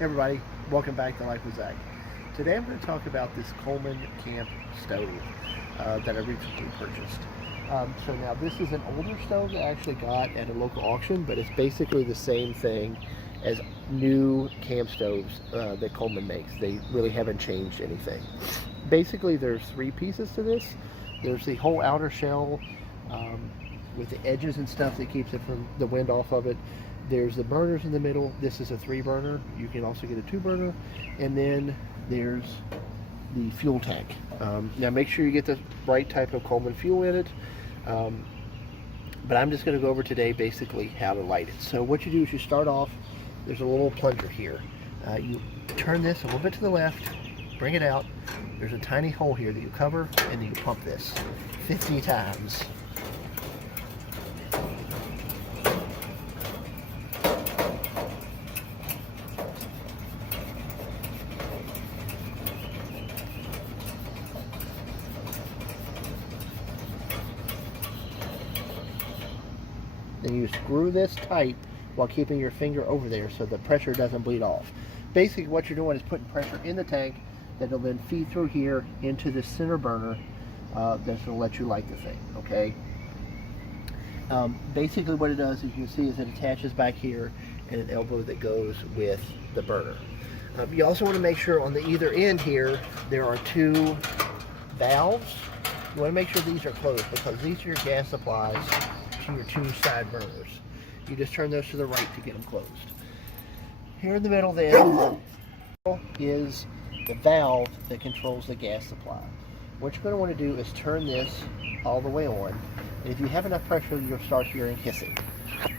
Hey everybody, welcome back to Life with Zach. Today I'm going to talk about this Coleman camp stove that I recently purchased. So now this is an older stove that I actually got at a local auction, but it's basically the same thing as new camp stoves that Coleman makes. They really haven't changed anything. Basically there's three pieces to this. There's the whole outer shell with the edges and stuff that keeps it from the wind off of it. There's the burners in the middle. This is a 3-burner. You can also get a 2-burner. And then there's the fuel tank. Now make sure you get the right type of Coleman fuel in it. But I'm just going to go over today basically how to light it. So what you do is you start off, there's a little plunger here. You turn this a little bit to the left, bring it out. There's a tiny hole here that you cover, and then you pump this 50 times. Then you screw this tight while keeping your finger over there so the pressure doesn't bleed off. Basically what you're doing is putting pressure in the tank that will then feed through here into the center burner that's going to let you light the thing, okay? Basically what it does, as you can see, is it attaches back here and an elbow that goes with the burner. You also want to make sure on the either end here there are 2 valves. You want to make sure these are closed because these are your gas supplies to your 2 side burners. You just turn those to the right to get them closed. Here in the middle then is the valve that controls the gas supply. What you're going to want to do is turn this all the way on, and if you have enough pressure you'll start hearing hissing.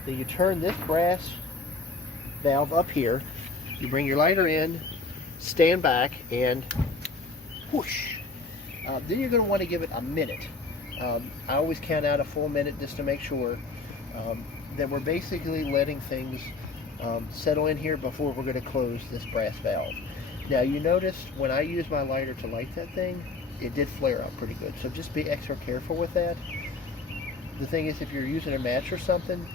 Then you turn this brass valve up here, you bring your lighter in, stand back, and whoosh. Then you're going to want to give it a minute. I always count out a full minute just to make sure that we're basically letting things settle in here before we're going to close this brass valve. Now you noticed when I used my lighter to light that thing, it did flare up pretty good, so just be extra careful with that. The thing is, if you're using a match or something,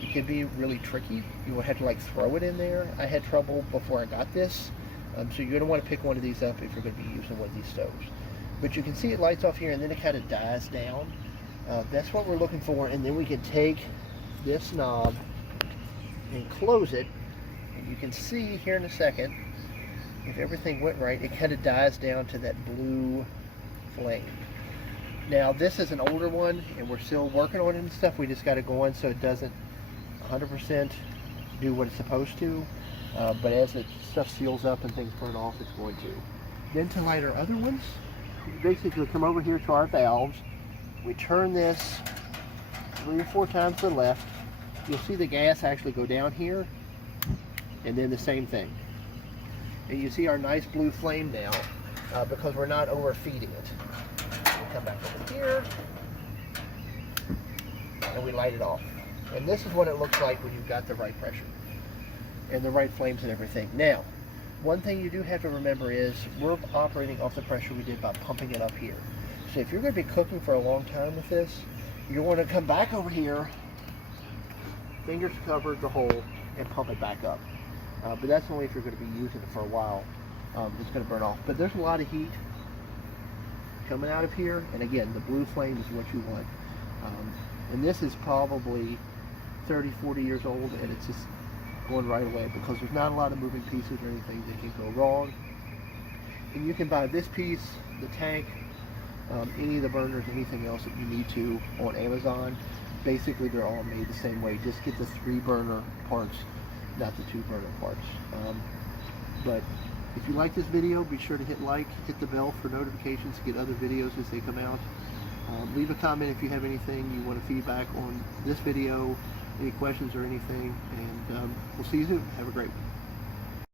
it can be really tricky. You will have to like throw it in there. I had trouble before I got this, so you're going to want to pick one of these up if you're going to be using one of these stoves. But you can see it lights off here and then it kind of dies down. That's what we're looking for, and then we can take this knob and close it, and you can see here in a second, if everything went right, it kind of dies down to that blue flame. Now this is an older one and we're still working on it and stuff. We just got it going so it doesn't 100% do what it's supposed to, but as the stuff seals up and things burn off, it's going to. Then to light our other ones, basically come over here to our valves. We turn this 3 or 4 times to the left. You'll see the gas actually go down here, and then the same thing. And you see our nice blue flame now because we're not overfeeding it. We come back over here and we light it off. And this is what it looks like when you've got the right pressure and the right flames and everything. Now, one thing you do have to remember is we're operating off the pressure we did by pumping it up here. So if you're going to be cooking for a long time with this, you want to come back over here, fingers cover the hole, and pump it back up. But that's only if you're going to be using it for a while. It's going to burn off. But there's a lot of heat coming out of here, and again, the blue flame is what you want. And this is probably 30, 40 years old, and it's just going right away because there's not a lot of moving pieces or anything that can go wrong. And you can buy this piece, the tank, any of the burners, anything else that you need to on Amazon. Basically they're all made the same way. Just get the 3-burner parts, not the 2-burner parts. But if you like this video, be sure to hit like, hit the bell for notifications to get other videos as they come out. Leave a comment if you have anything you want to feedback on this video, any questions or anything, and we'll see you soon. Have a great one.